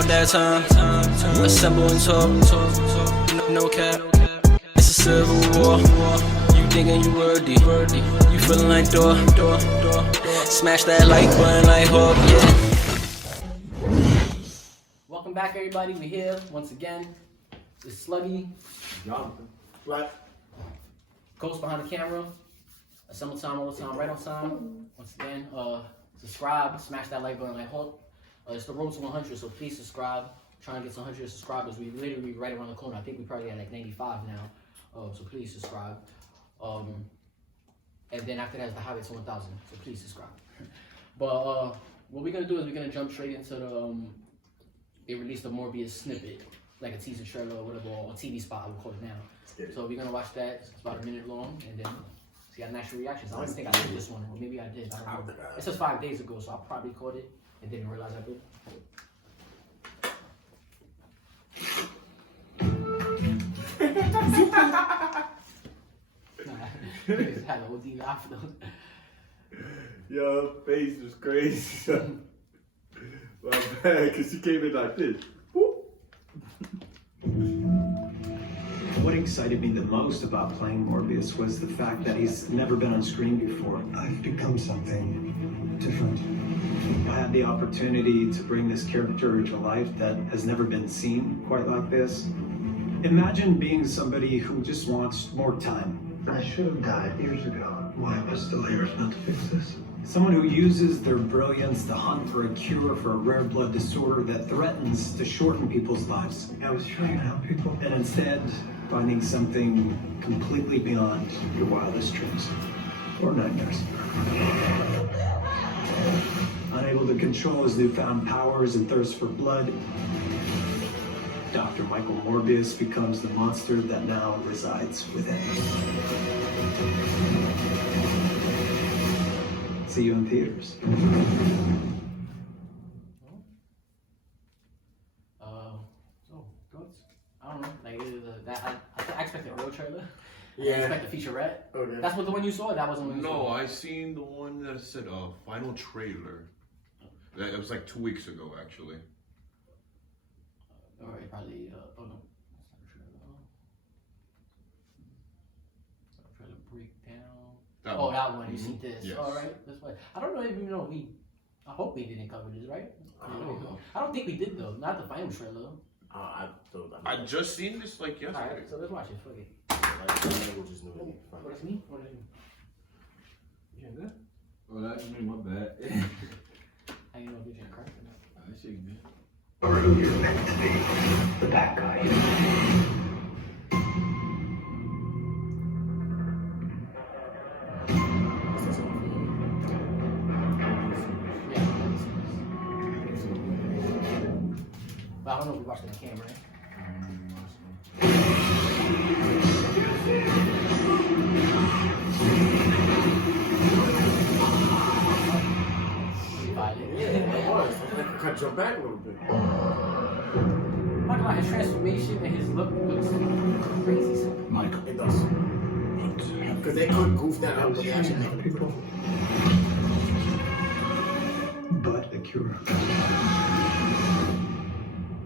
about that time. Assemble and talk. No cap. It's a civil war. You thinking you worthy? You feeling like door. Smash that like button like Hawk, yeah. Welcome back, everybody. We're here once again. It's Sluggy, Jonathan. Right. Ghost behind the camera. Assemble time, all the time, right on time. Once again, subscribe, smash that like button like Hawk. It's the road to 100, so please subscribe. Trying to get to 100 subscribers. We literally right around the corner. I think we probably at like 95 now. So please subscribe. And then after that is the highway to 1,000. So please subscribe. But what we're gonna do is we're gonna jump straight into the. They released a Morbius snippet, like a teaser trailer or whatever, or a TV spot I would call it now. So we're gonna watch that. It's about a minute long, and then see our natural reactions. I don't think I did this one, or maybe I did. I don't know. It says 5 days ago, so I probably caught it and didn't realize I did. It's had an OD laugh though. Your face was crazy. My bad, because she came in like this. What excited me the most about playing Morbius was the fact that he's never been on screen before. I've become something different. I had the opportunity to bring this character to life that has never been seen quite like this. Imagine being somebody who just wants more time. I should have died years ago. Why am I still here if not to fix this? Someone who uses their brilliance to hunt for a cure for a rare blood disorder that threatens to shorten people's lives. I was trying to help people. And instead, finding something completely beyond your wildest dreams or nightmares. Unable to control his newfound powers and thirst for blood, Dr. Michael Morbius becomes the monster that now resides within. See you in theaters. Thoughts? I don't know. Like I expected a real trailer. Yeah. I expect a featurette. Okay. That's what the one you saw. That wasn't what you saw. No, I seen the one that said final trailer. That was like 2 weeks ago, actually. All right, probably. Oh no, that's not a trailer. Trailer breakdown. That one. You see this? Yes. All right, that's why. I don't know if you know we. I hope we didn't cover this, right? I don't know. I don't think we did though. Not the final trailer. I just seen this like yesterday. All right, so let's watch it. Fuck it. What is me? What is me? Yeah, that? Oh, that's me, my bad. I didn't know if you're trying to crack or not. I see, man. Or who you're meant to be. The bad guy. But I don't know if we watched it on camera, right? I jump back a little bit. Talking about his transformation and his look looks crazy. Michael. It does. Because they could goof that up, but they actually make it people. But the cure.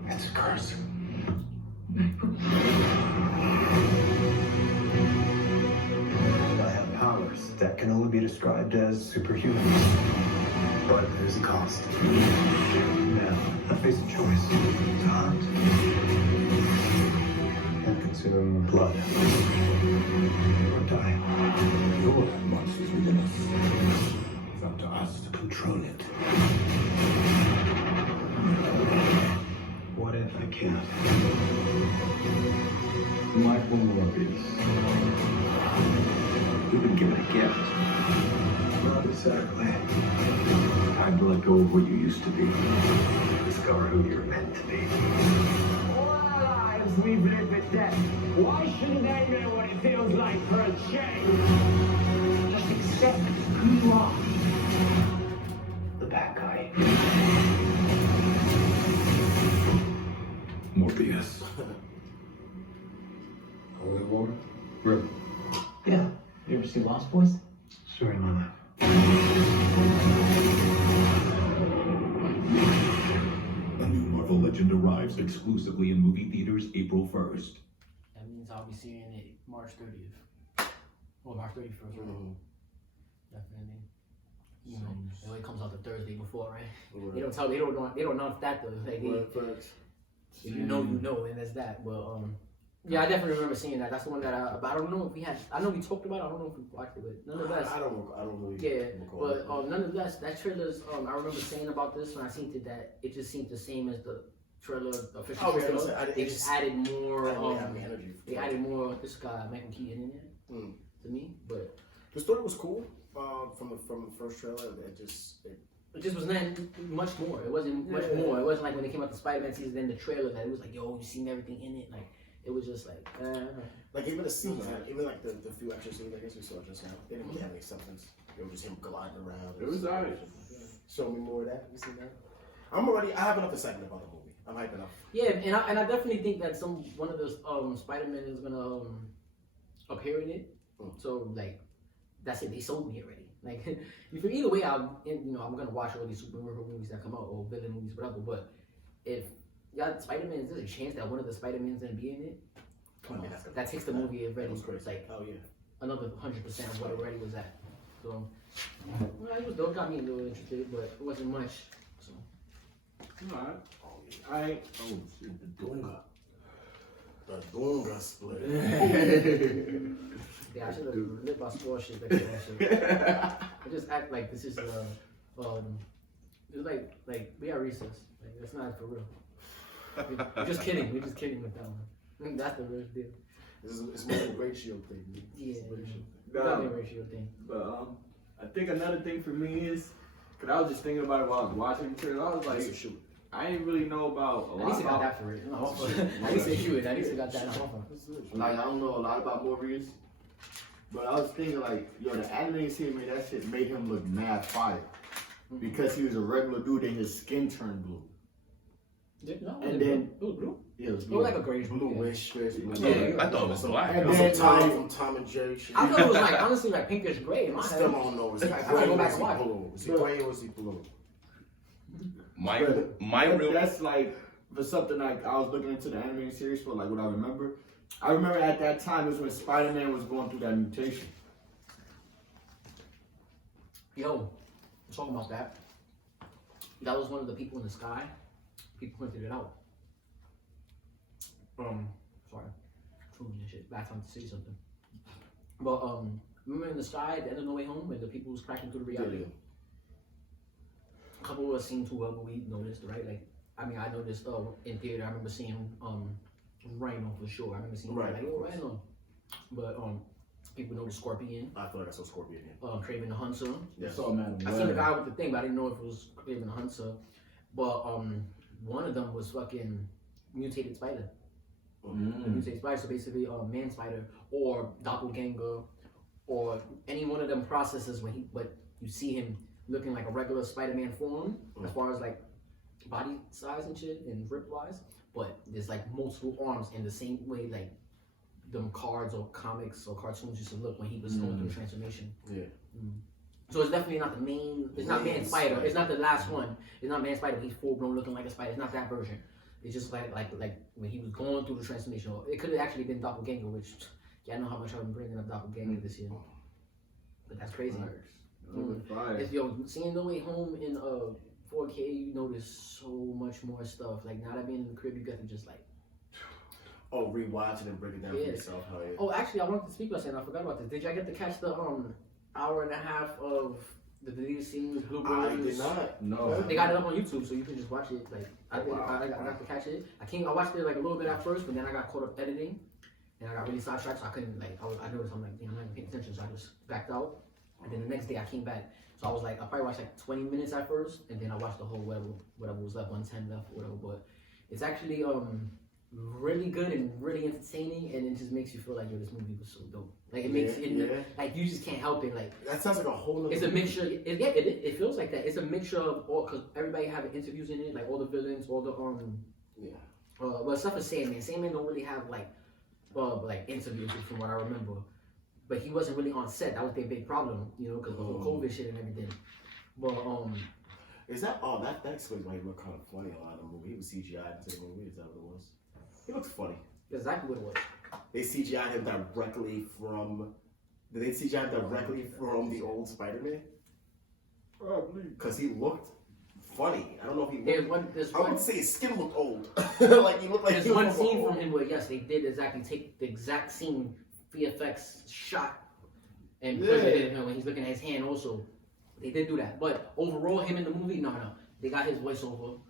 It's a curse. I have powers that can only be described as superhuman. But there's a cost. Now, I face a choice. To hunt and consume blood. Or die. Your monsters within us. It's up to us to control it. What if I can't? Michael Morbius. You've been given a gift. Not exactly. Time to let go of what you used to be. Discover who you're meant to be. All our lives we've lived with death. Why shouldn't they know what it feels like for a change? Just accept who you are. The bad guy. Morbius. Holy water? River. Yeah. You ever see Lost Boys? Story of my life. A new Marvel Legend arrives exclusively in movie theaters April 1st. That means I'll be seeing it March 30th. Or March 31st, right? Definitely. You know, it only comes out the Thursday before, right? They don't announce that though. Like if you know, and that's that. But yeah, I definitely remember seeing that. That's the one that but I don't know if we had. I know we talked about it. I don't know if we watched it, but nonetheless. I don't really. Yeah, but nonetheless, that trailer's. I remember saying about this when I seen it that it just seemed the same as the trailer, official trailer. They just added more. They added more. This guy Michael Keaton in it to me, but the story was cool. From the first trailer, it just was not much more. It wasn't much more. It wasn't like when they came out the Spider-Man season, then the trailer that it was like, yo, you seen everything in it. Like it was just like, like even the scenes, even like the few extra scenes I guess we saw just now, they didn't have any substance. It was just him gliding around. It was alright. Show me more of that. You seen that? I have enough excitement about the movie. I'm hyped enough. Yeah, and I definitely think that one of the Spider-Man is gonna appear in it. So like. That's it. They sold me already. Like, either way, I'm gonna watch all these superhero movies that come out or villain movies, whatever. But if Spider-Man, there's a chance that one of the Spider-Mans gonna be in it. That takes the movie already. It's like another 100% of what it already was at. So, it was dope. Got me a little interested, but it wasn't much. So, Alright. Oh shit, the Dunga. The Dunga split. Yeah, I should have lit my score shit like that shit. I just act like this is it's like we are recess. Like that's not for real. We're just kidding. We're just kidding with that one. That's the real deal. It's more of a ratio thing. Yeah, definitely a ratio thing. But I think another thing for me is, cause I was just thinking about it while I was watching the trailer. I was like, I didn't really know about a lot. At least I got that for it. At least they shoot it. At least I got that in the offer. Like I don't know a lot about Morbius. But I was thinking like, yo, the animated series made that shit made him look mad fire. Because he was a regular dude and his skin turned blue. No, and then it was blue. Yeah, it was blue. It was like a grayish bluish. Yeah, I thought it was black. And then Tommy from Tom and Jerry shit. I thought it was like honestly like pinkish gray. I still don't know. Is he gray or is he blue? Is he gray or is he blue? That's like for something like I was looking into the animated series for like what I remember. I remember at that time it was when Spider-Man was going through that mutation. Yo, talking about that. That was one of the people in the sky. People pointed it out. Sorry, chewing and shit. Bad time to say something. But remember in the sky at the end of No Way Home when the people was crashing through the reality. Yeah. A couple of us seemed to we noticed, right? Like, I mean, I noticed in theater. I remember seeing Rhino for sure. I remember seeing like, oh, Rhino. But people know the Scorpion. I feel like I saw Scorpion. Craven the Hunter. Yeah, I saw Man. I seen the guy with the thing, but I didn't know if it was Craven the Hunter. But one of them was fucking mutated spider. Mutated spider, so basically man spider or doppelganger or any one of them processes when you see him looking like a regular Spider-Man form as far as like body size and shit and grip wise, but there's like multiple arms in the same way like them cards or comics or cartoons used to look when he was going through transformation. Yeah. So it's definitely not the main. It's not Man Spider. It's not the last one. It's not Man Spider. He's full blown looking like a spider. It's not that version. It's just like when he was going through the transformation. It could have actually been Doppelganger, which I know how much I've been bringing up Doppelganger this year. But that's crazy. If you're seeing No Way Home in 4K, you notice so much more stuff. Like now that being in the crib, you get to just like. Oh, rewatch it and break it down for yourself. Oh, yeah. Oh, actually, I wanted to speak about something. I forgot about this. Did y'all get to catch the hour and a half of the deleted scenes, bloopers? I did not. No. They got it up on YouTube, so you can just watch it. Like I got to catch it. I watched it like a little bit at first, but then I got caught up editing, and I got really sidetracked, so I couldn't like. I noticed I'm like, damn, I'm not even paying attention, so I just backed out. And then the next day I came back, so I was like, I probably watched like 20 minutes at first, and then I watched the whole whatever was left, 110 left, whatever. But it's actually really good and really entertaining, and it just makes you feel like yo, this movie was so dope. Like it makes it like you just can't help it. Like that sounds like a whole. It's a mixture. It feels like that. It's a mixture of all because everybody having interviews in it, like all the villains, all the well, stuff is Sandman. Sandman don't really have like interviews from what I remember, but he wasn't really on set. That was their big problem, you know, because of the COVID shit and everything. But Is that? Oh, that explains why he looked kind of funny a lot of the movie. He was CGI into the movie. Is that what it was? He looked funny. That's exactly what it was. They CGI'd him directly from. Did they CGI him directly from the old Spider-Man? Probably. Because he looked funny. I don't know if he looked. I wouldn't say his skin looked old. Like he looked like. There's one scene from him where yes, they did exactly take the exact scene, VFX shot, and put it in him when he's looking at his hand. Also, they did do that. But overall, him in the movie, no, they got his voiceover.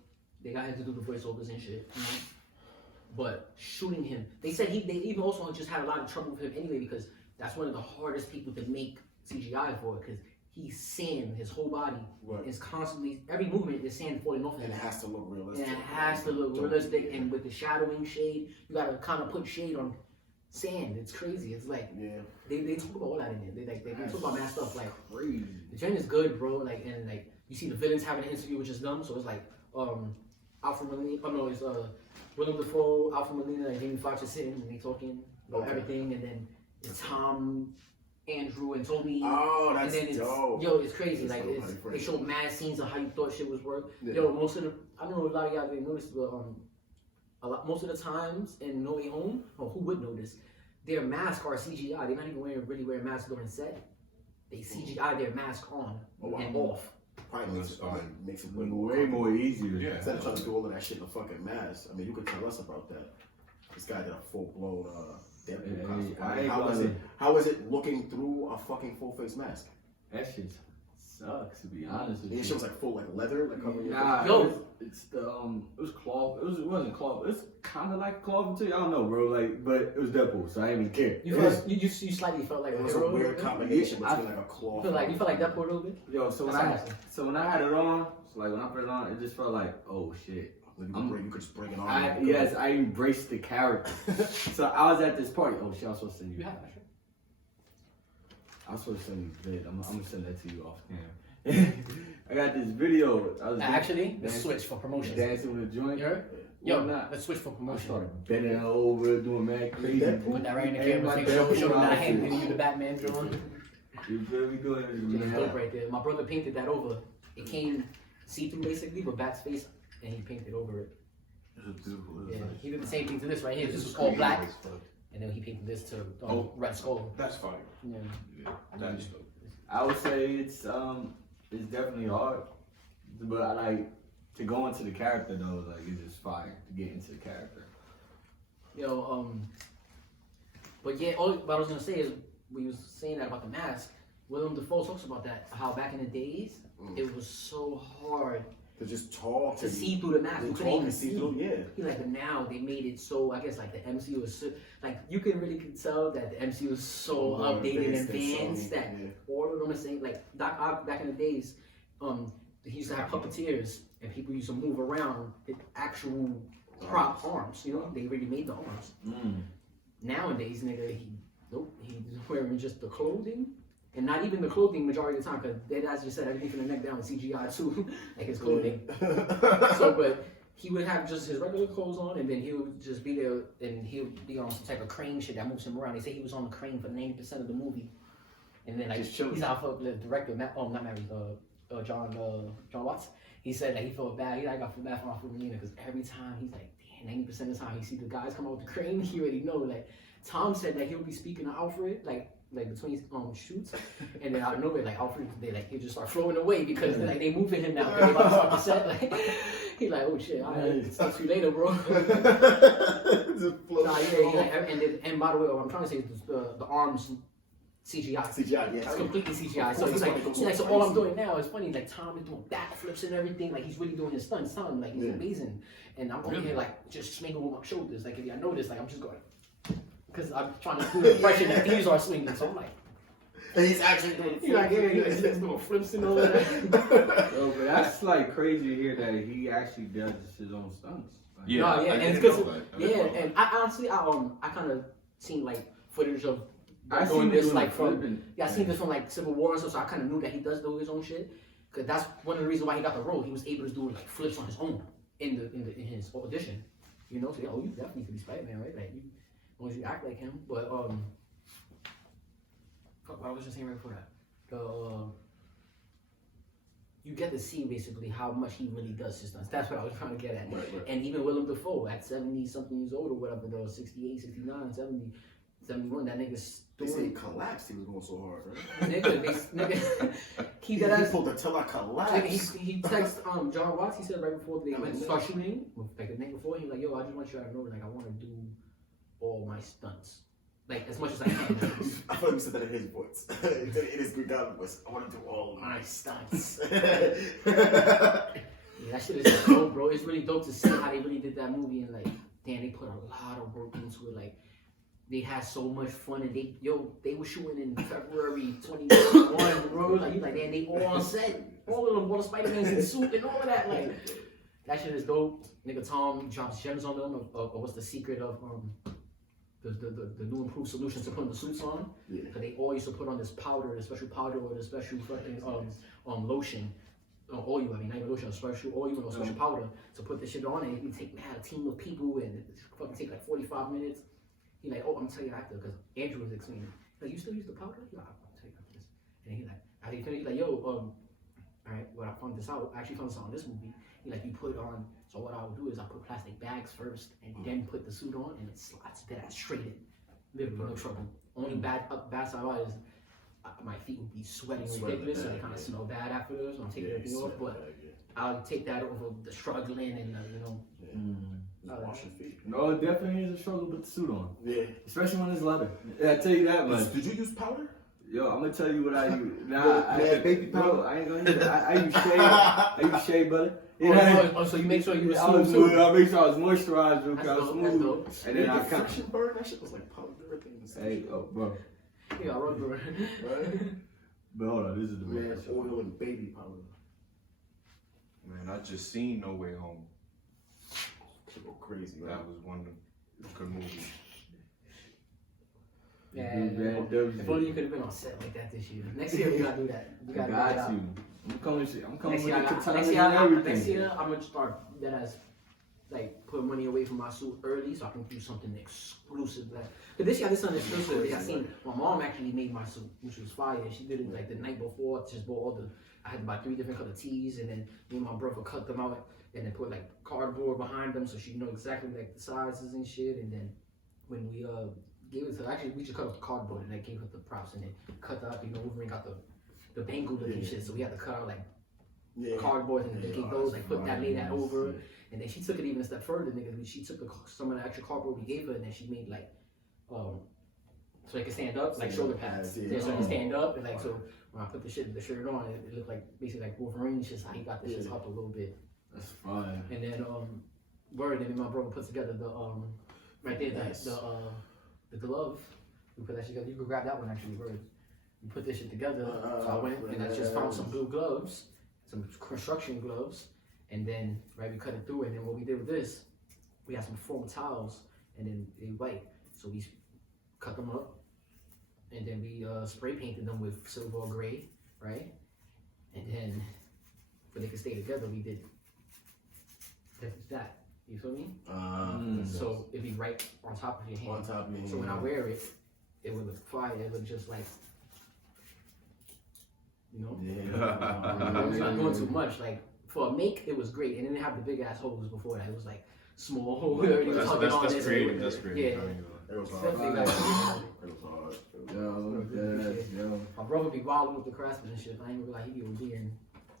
They got him to do the voiceovers and shit. You know? But shooting him, they said they even also just had a lot of trouble with him anyway because that's one of the hardest people to make CGI for because he's sand, his whole body is constantly, every movement is sand falling off of him. And it has to look realistic. And it has to look realistic, and with the shadowing shade, you gotta kind of put shade on sand. It's crazy. It's like they talk about all that in there. They talk about mad stuff like crazy. The trend is good, bro. Like and like you see the villains having an interview, which is dumb. So it's like Alfred Molina. Oh no, it's Willem Dafoe, Alfred Molina, and Jamie Foxx are sitting and they talking about everything, and then it's Tom, Andrew, and Toby. Oh, that's and then dope. Yo, it's crazy. Like they show mad scenes of how you thought shit was work. Yo, most of the I don't know if a lot of y'all didn't notice, but most of the times in No Way Home, or who would notice, their masks are CGI. They're not even really wearing masks during set. They CGI their mask on and off. Probably makes it way more easier. Yeah. Instead of trying to do all of that shit in a fucking mask. I mean, you could tell us about that. This guy did a full blown Deadpool costume. How was it looking through a fucking full face mask? That shit sucks, to be honest with you. The shit was like full like leather, like covering it's the it was cloth. It wasn't cloth. It was kind of like cloth too. I don't know, bro. Like, but it was Deadpool, so I didn't even care. You slightly felt like it was a weird combination between like a cloth. You feel like Deadpool a little bit? Yo, so when I had it on, so like when I put it on, it just felt like, oh shit. You could just bring it on. I embraced the character. So I was at this party. Oh shit, I was supposed to send you. I was supposed to send you vid. I'm gonna send that to you off camera. I got this video. I was let's switch for promotion. Dancing with a joint. Let's switch for promotion. I started bending over, doing mad crazy. Put that right in the camera. Show them that I hand you the Batman drawing. You feel me doing It's dope right there. My brother painted that over. It came see-through basically, with Bat's face, and he painted over it. Yeah, he did the same thing to this right here. This was all black, and then he painted this to Red Skull. That's fine. Yeah, That is dope. I would say it's definitely hard, but I like to go into the character though. Like it's just fire to get into the character. But yeah, what I was gonna say is we was saying that about the mask. Willem Dafoe talks about that. How back in the days, it was so hard to just talk to see through the mask. You couldn't even see. Yeah. But now they made it so. I guess like the MCU was so, like you can really tell that the MCU was so updated and advanced that all of them are saying like Doc Ock back in the days. He used to have puppeteers and people used to move around with actual prop arms. You know, they already made the arms. Nowadays, nigga, he's wearing just the clothing. And not even the clothing majority of the time, because as you said, everything from the neck down is CGI too, like his clothing. But he would have just his regular clothes on, and then he would just be there, and he would be on some type of crane shit that moves him around. They say he was on the crane for 90% of the movie, and then like he's out for the director, John Watts. He said that he felt bad. He like I feel bad for Alfred Molina because every time he's like, damn, 90% of the time he see the guys come out with the crane, he already know. Like Tom said that he'll be speaking to Alfred like between shoots, and then out of nowhere, like Alfred, he'll just start flowing away because like they moving him now. They about to start the set. Like he like, oh shit, I'll talk to you later, bro. And by the way, what I'm trying to say is the arms CGI. CGI, yeah. It's completely CGI. So he's like, so all I'm doing now is funny. Like Tom is doing backflips and everything. Like he's really doing his stunts. Tom, like he's amazing. And I'm over here like just swinging with my shoulders. Like if y'all notice, like I'm just going. Because I'm trying to do the impression that these are swinging, so I'm like, and he's actually doing he's doing flips and all that. But that's like crazy to hear that he actually does his own stunts. Like, and it's good. And I honestly, I kind of seen like footage of doing this like from I seen this from like Civil War and stuff, so I kind of knew that he does do his own shit. Because that's one of the reasons why he got the role. He was able to do like flips on his own in his audition. You know, so yeah, you definitely could be Spider-Man, right? Like as long as you act like him, but fuck, what I was just saying right before that. You get to see basically how much he really does his stunts. That's what I was trying to get at. Right. And even Willem Dafoe at 70 something years old or whatever, though 68, 69, 70, 71, that nigga's They say doing. he collapsed. He was going so hard, right? Nigga, he He got us. pulled until I collapsed. He texted John Watts. He said right before they went to start shooting, like the night before, he was like, "Yo, I just want you to know, like, I want to do all my stunts, like as much as I can." I thought you said that in his voice. In his Greek God voice. I want to do all my stunts. Yeah, that shit is dope, bro. It's really dope to see how they really did that movie and like, damn, they put a lot of work into it. Like, they had so much fun and they were shooting in February 2021, bro. Like, you like, man, they all on set, all of them, all the Spider-Mans in suit and all of that. Like, that shit is dope. Nigga Tom drops gems on them of what's the secret of the new improved solutions to putting the suits on. Yeah. Cause they all used to put on this powder, this special powder or this special fucking lotion. Oil, I mean, not even lotion, a special oil or special powder to put this shit on, and you take a team of people and it fucking take like 45 minutes. He like, oh, I'm telling you after, because Andrew was explaining. Like, you still use the powder? He's like, I'll tell you after this. And he like, after he finished, he's like, yo, all right, well, I found this out. I actually found this out in this movie. He like, you put on. So what I would do is I put plastic bags first, and then put the suit on, and it slides that straight in. Literally, no trouble. Only bad side about it is my feet would be sweating ridiculous, so they kind of smell bad after this. So I'm taking everything off, but I'll take that over the struggling and Wash your feet. No, it definitely is a struggle with the suit on. Yeah. Especially when it's leather. Yeah, I tell you that much. Did you use powder? Yo, I'm gonna tell you what I use. Baby powder. Bro, I ain't gonna use it. I use shea. I use shea butter. So you make sure you were I was smooth too. I make sure I was moisturized real quick. I was That's smooth. dope. And then I the kind friction burn. That shit was like powder. Everything was Hey, oh, bro. Yeah, I run through it. right? But hold on, this is the Man, best. oil and baby powder. Man, I just seen No Way Home. Shit go crazy, right? That was one of the good movies. Yeah, If if only you could have been on set like that this year. Next year we gotta do that. We gotta got do that. you. I'm coming with Next the year, katana and everything. next year I'm gonna start that as like put money away from my suit early so I can do something exclusive. Like, but this year I did something exclusive. I seen my mom actually made my suit, which was fire. She did it like the night before. Just bought all the. I had to buy 3 different color tees, and then me and my brother cut them out and then put like cardboard behind them so she know exactly like the sizes and shit. And then when we gave it to actually we just cut off the cardboard and I gave her the props and then cut up. You know, Wolverine got the bangle looking shit, so we had to cut out like cardboard and gave those like put that made that over. And then she took it even a step further, nigga. She took some of the extra cardboard we gave her, and then she made like, so they could stand up, like shoulder pads. Yeah, so they can stand up, and like so when I put the shirt on, it looked like basically like Wolverine. Just how he got the shit up a little bit. That's fine. And then word, and then my brother put together the right there the glove. We put that shit together. You can grab that one actually, word. We put this shit together. So I went and I just found some blue gloves, some construction gloves. And then, right, we cut it through, and then what we did with this, we had some foam towels, and then they white. So we cut them up, and then we spray painted them with silver or gray, right? And then, for they could stay together, we did that. You feel me? So it'd be right on top of your hand. On top of your hand. So when I wear it, it would look fire. It would just like, you know? Yeah. It's not doing too much. Like, for a make, it was great, and then they have the big ass holes before that. It was like small hole. That's creative. That's creative. Yeah. It was hard. Definitely like, It was hard. Yo. my brother be wilding with the craftsmanship. I ain't gonna lie, he be ODing.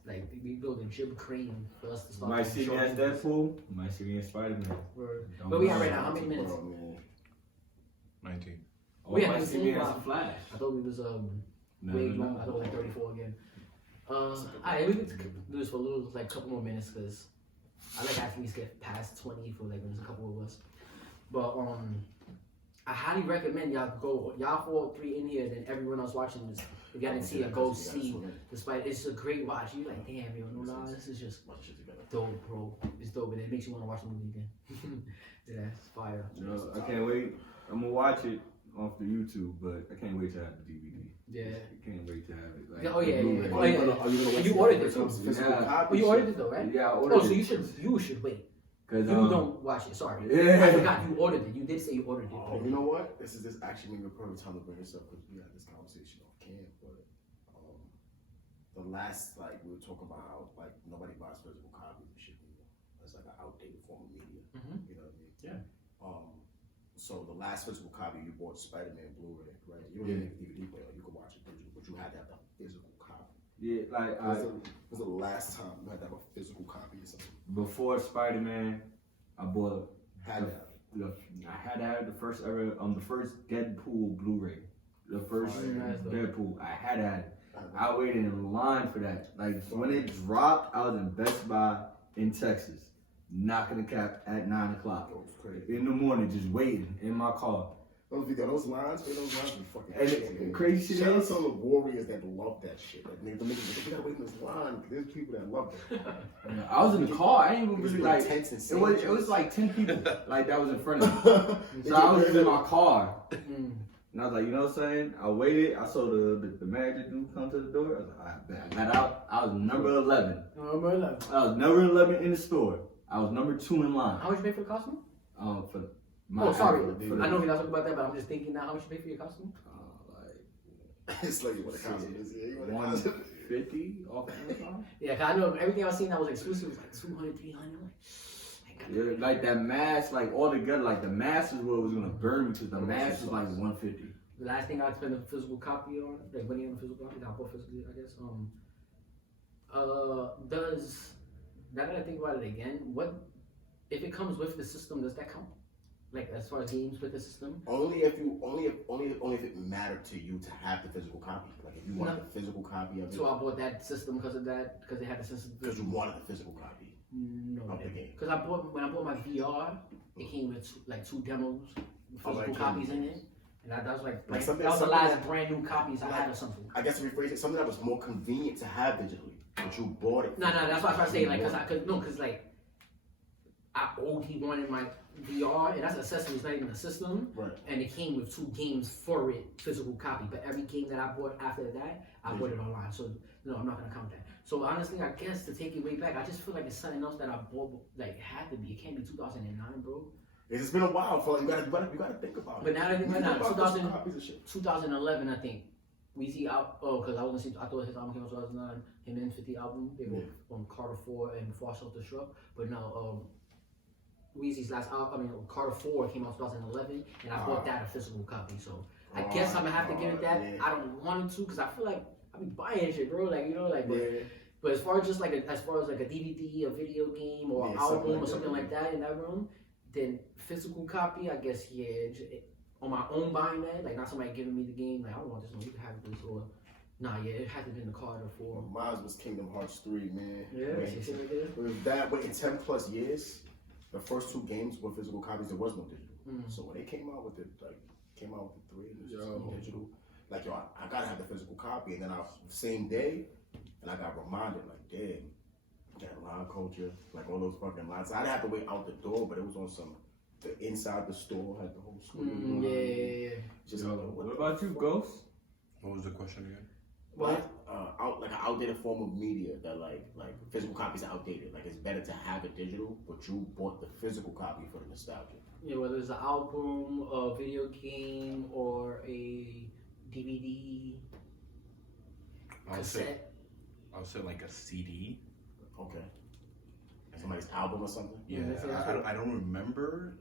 Like, we building jib crane for us to start. You might see me as Deadpool. You might see me as Spider-Man. But we at right now, how many minutes? 19. We You had might see me as a Flash. I thought we was No, way no, long. I thought like 34 again. Alright, we could do this for a little, like, couple more minutes, because I like actually get past 20 for like when there's a couple of us. But I highly recommend y'all go, y'all 4-3 in here, then everyone else watching this. If y'all didn't see it, go see. Despite it's a great watch. You're like, damn, yo, no lie, this is just dope, bro. It's dope, and it makes you want to watch the movie again. Yeah, it's fire. Yo, I can't wait. I'm gonna watch it off the YouTube, but I can't wait to have the DVD. Yeah. I can't wait to have it. Like, Yeah, oh yeah, Blu-ray. yeah. Oh yeah. You ordered it too. Yeah. Oh, you ordered it though, right? Yeah, I ordered Oh, so it. you should wait. Cause You don't watch it. Sorry. Yeah. I forgot you ordered it. You did say you ordered it. Oh, you know what? This actually maybe a perfect time to bring this up because we had this conversation off camp. But the last, like, we were talking about how, like, nobody buys physical copies and shit anymore. It's like an outdated form of media. Mm-hmm. You know what I mean? Yeah. So the last physical copy you bought, Spider-Man Blu-ray, right? You don't even need a DVD player. You can watch it digital, but you had to have the physical copy. Yeah, like Was the last time you had to have a physical copy or something? before Spider-Man, I bought. Had to have. I had to have the first ever, the first Deadpool Blu-ray, the first Deadpool. I had to have it. I waited in line for that. Like when it dropped, I was in Best Buy in Texas, knocking the cap at 9 o'clock in the morning, just waiting in my car. Those lines be fucking And shit. crazy shit Shout out is, to the warriors that love that shit. Like, niggas, we gotta wait in this line because there's people that love it. I was in the car. I ain't even really like. Tents and It was like 10 people like that was in front of me. So I was in my car, and I was like, you know what I'm saying? I waited. I saw the manager dude come to the door. I was like, I bet. I got out. I was number 11. Number 11. I was number 11 in the store. I was number 2 in line. How much you pay for the costume? For my Oh, sorry. for I know we're not talking about that, but I'm just thinking now. How much you pay for your costume? It's like what the costume is. Yeah, you want the costume. 150 off Amazon. Yeah, cause I know everything I've seen that was exclusive was like 200, 300. Yeah, like that mask, like all together, like the mask is what was gonna burn me because the mask is like 150. The last thing I spent a physical copy on, like money on a physical copy, that I bought physically, I guess. Does now that I think about it again, what if it comes with the system? Does that count? Like as far as games with the system? Only if it mattered to you to have the physical copy. Like if you wanted a physical copy of it. So I bought that system because of that, because they had the system. Because you wanted a physical copy. No, of the game. because when I bought my VR, it came with like 2 demos, physical copies in it, and that was like that was the last brand new copies I had or something. I guess to rephrase it, something that was more convenient to have digitally, but you bought it. No, that's why I say like because like I OD wanted my VR, and that's an accessory, it's not even a system. Right. And it came with 2 games for it, physical copy. But every game that I bought after that, I bought it online. So no, I'm not gonna count that. So honestly, I guess to take it way back, I just feel like it's something else that I bought, like had to be. It can't be 2009, bro. It's been a while, for you gotta think about it. But now that I think about it, 2011, I think. Weezy out. Oh, because I was gonna see. I thought his album came out 2009. Him and 50 album. They were on Carter 4 and Before I Self Destruct. But no, Weezy's last album, Carter 4 came out 2011, and I bought that a physical copy. So I guess I'm gonna have to give it that. Yeah. I don't want to, because I feel like I be buying shit, bro. Like like. But as far as just like a DVD, a video game, or an album or something like that in that room, then physical copy, I guess on my own buying that, like not somebody giving me the game. Like I don't want this one. You can have this or. Nah, it had to be in the Carter 4. Mine was Kingdom Hearts 3, man. Yeah, with that, in 10 plus years, the first 2 games were physical copies. There was no digital. So when they came out with the 3, and it was just digital. Like I gotta have the physical copy, and then same day, and I got reminded, like, damn, that line culture, like all those fucking lines. I'd have to wait out the door, but it was on the inside the store had the whole screen. Yeah. Just what about you, Ghost? What was the question again? What? Like an outdated form of media that like physical copies are outdated. Like it's better to have it digital, but you bought the physical copy for the nostalgia. Yeah, whether it's an album, a video game, or a DVD, cassette. I'll say like a CD. Okay. Somebody's album or something? Yeah, I don't remember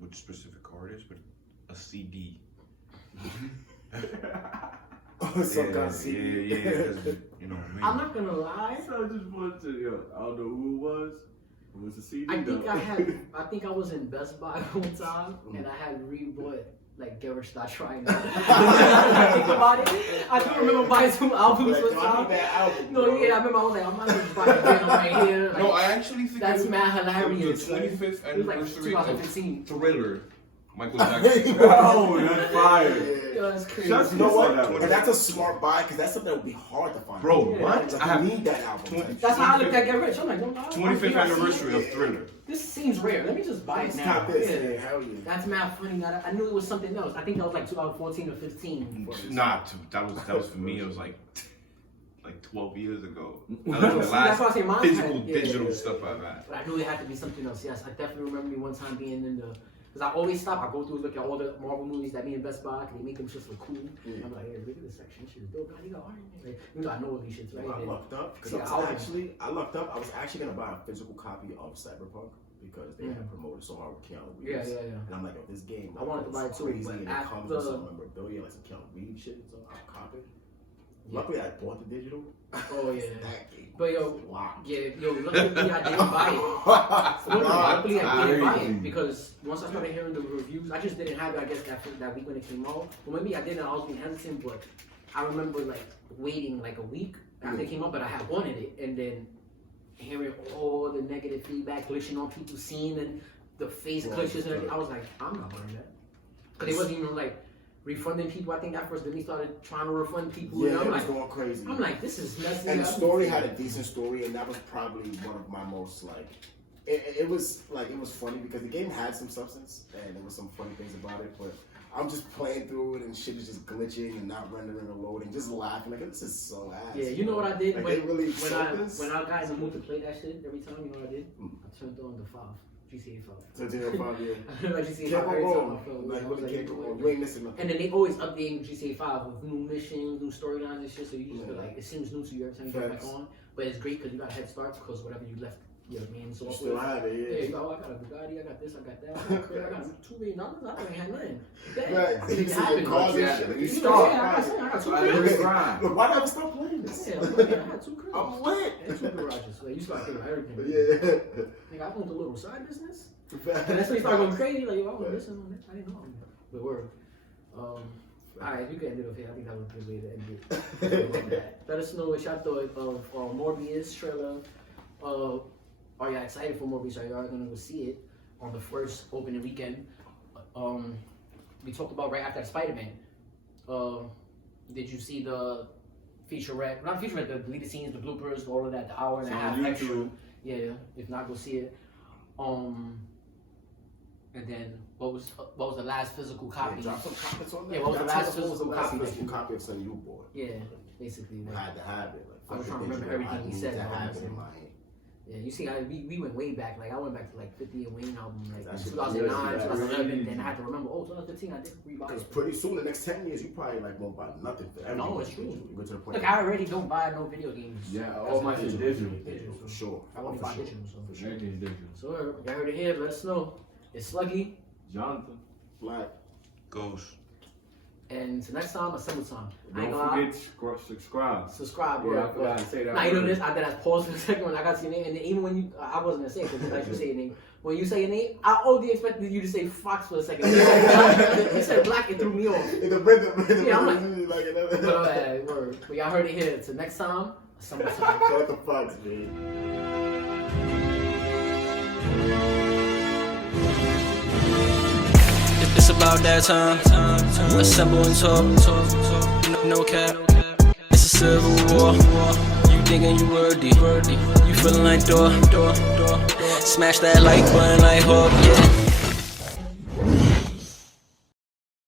which specific artist, but a CD. Some kind of CD. Yeah, you know what I mean? I'm not gonna lie. So I just wanted to, I don't know who it was. It was a CD. I think I was in Best Buy one time, and I had rebought like Get Rich Not Trying. Now I think about it. I do remember buying 2 albums one time. No, yeah, I remember I was like, I'm not gonna buy it right here. Like, no, I actually think that's mad hilarious. The 25th anniversary like of 2015. Thriller. Michael Jackson. Oh, that's fire. Yo, that's crazy. You know what? And that's a smart buy because that's something that would be hard to find. Bro, what? I have need that album. That's how I looked at Get Rich. I'm like, no, 25th anniversary of Thriller. This seems rare. Let me just buy it now. Stop this. Yeah, hell yeah. That's mad funny. I knew it was something else. I think that was like 2014 or 15. Nah, that was for me. It was like 12 years ago. That was the last physical digital stuff I've had. But I knew it had to be something else. Yes, I definitely remember me one time being in the Because I always stop, I go through, look at all the Marvel movies that be in Best Buy, because they make them just look cool. And I'm like, hey, look at this section, this shit is dope. You got Iron Man. Like, you know, I know all these shits, right? I lucked up because I lucked up. I was actually gonna buy a physical copy of Cyberpunk because they had promoted so hard with Keanu Reeves. Yeah. And I'm like, if this game, I wanted to buy it too, crazy, but and it comes with some memorabilia, like some Keanu Reeves shit, so I'll cop it. Luckily, I bought the digital. Oh yeah. That game. But yo, wow. Luckily I didn't buy it. Luckily I didn't buy it because once I started hearing the reviews, I just didn't have it. I guess that week when it came out. Well, maybe I didn't. I was being hesitant, but I remember like waiting like a week after it came out, but I had wanted it, and then hearing all the negative feedback, glitching on people, seeing the face glitches and everything. I was like, I'm not buying that because it wasn't even like refunding people. I think at first then he started trying to refund people. Yeah, and I'm it was like, going crazy. I'm like, this is messy. And the story had a decent story, and that was probably one of my most like. It was funny because the game had some substance, and there was some funny things about it. But I'm just playing through it, and shit is just glitching and not rendering or loading, just laughing like this is so ass. Yeah, you know what I did like, when I got in the mood to play that shit every time. You know what I did? I turned on the 5. GTA 5. GTA 5, yeah. Like GTA 5 Can't every go time I wrong. felt Like, I was really can't go like, wrong. You ain't missing nothing. And then they always updating GTA 5 with new missions, new storylines and shit. So you just feel like it seems new to you every time you get back on. But it's great because you got a head start because whatever you left your man's off Still have it, yeah. You go, I got a Bugatti, I got this, I got that, I got $2 million. I ain't had nothing. Right. It happened. You start. I got 2 cribs. Look, why never stop playing this? Yeah, I had 2 cribs. I'm lit. And 2 garages. Like, you start thinking about everything. Yeah. Like, I owned a little side business. And that's when you start going crazy. Like, yo, I was listening on that. I didn't know. But word. Alright, you can end it off here. I think that was a good way to end it. Let us know what y'all thought of Morbius trailer. Are y'all excited for Morbius? Are y'all gonna go see it on the first opening weekend? We talked about right after the Spider-Man. Did you see the featurette? Not featurette, the deleted scenes, the bloopers, all of that, the hour and a half extra. Yeah, if not, go see it. And then what was the last physical copy? Drop some comments on that. Yeah, what was the last physical copy? Physical copy of Son You Boy. Yeah, basically. I had to have it. Like, I was trying to remember everything he said. Yeah, you see, we went way back. Like I went back to like 50 and Wayne album, like 2009, 2011. Then I had to remember, 2015 I did rebuy. Because pretty soon, the next 10 years, you probably like won't buy nothing for everything. No, it's true. You go to the point. Look, I already don't buy no video games. Yeah, all my shit digital. For sure. I want to buy digital. For sure. Everything's digital. So y'all heard it here. Let us know. It's Sluggy. Jonathan. Black. Ghost. And till next time, assemble time. Don't forget to subscribe. Subscribe, yeah, bro. I forgot to say that. Now you know this. I did that pause for a second when I got to your name, and even when I wasn't gonna say it because like you say your name. When you say your name, I only expected you to say Fox for a second. You said Black, it threw me off. In the rhythm. Yeah, I'm like but word. But y'all heard it here. Till next time, assemble time. What the Fox, man? It's about that time. Assemble and talk. No cap. It's a civil war. You thinking you worthy? You feeling like door. Smash that like button like Hawk. Yeah.